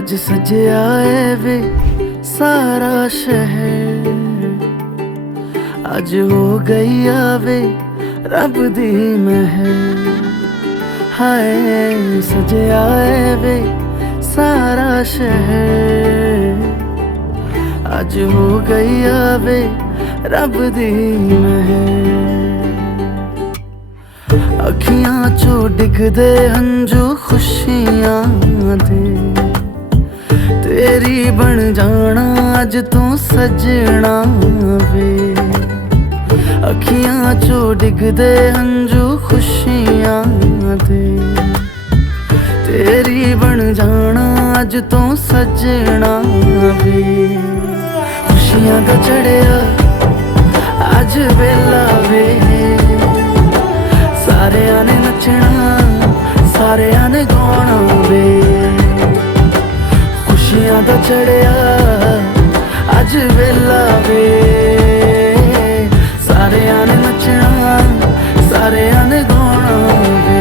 आज सजया है वे सारा शहर, आज हो गई आवे रब दी महर। हाय सजया है वे सारा शहर, आज हो गई आवे रब दी महर। अखियां चो डिगदे हंजू खुशियां दे, तेरी बन जाना अज तू सजना वे। अखियां चो डिगदे हंजू खुशियां दे, तेरी बन जाना अज तू सजना वे। खुशियां दा चढ़िया अज वेला वे, सारेयां ने नचना सारेयां ने गाना वे। खुशियां दा चढ़िया अज वेला वे, सारेयां ने नचना सारेयां ने गाना वे।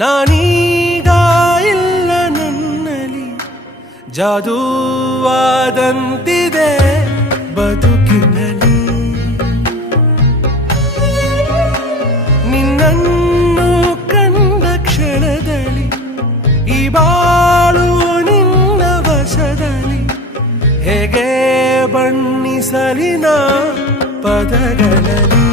ನಾನೀಗ ಇಲ್ಲ ನನ್ನಲ್ಲಿ, ಜಾದೂವಾದಂತಿದೆ ಬದುಕಿನಲ್ಲಿ. ನಿನ್ನನ್ನು ಕಂಡ ಕ್ಷಣದಲ್ಲಿ ಈ ಬಾಳು ನಿನ್ನ ವಶದಲ್ಲಿ, ಹೇಗೆ ಬಣ್ಣಿಸಲಿನ ಪದಗಳಲ್ಲಿ.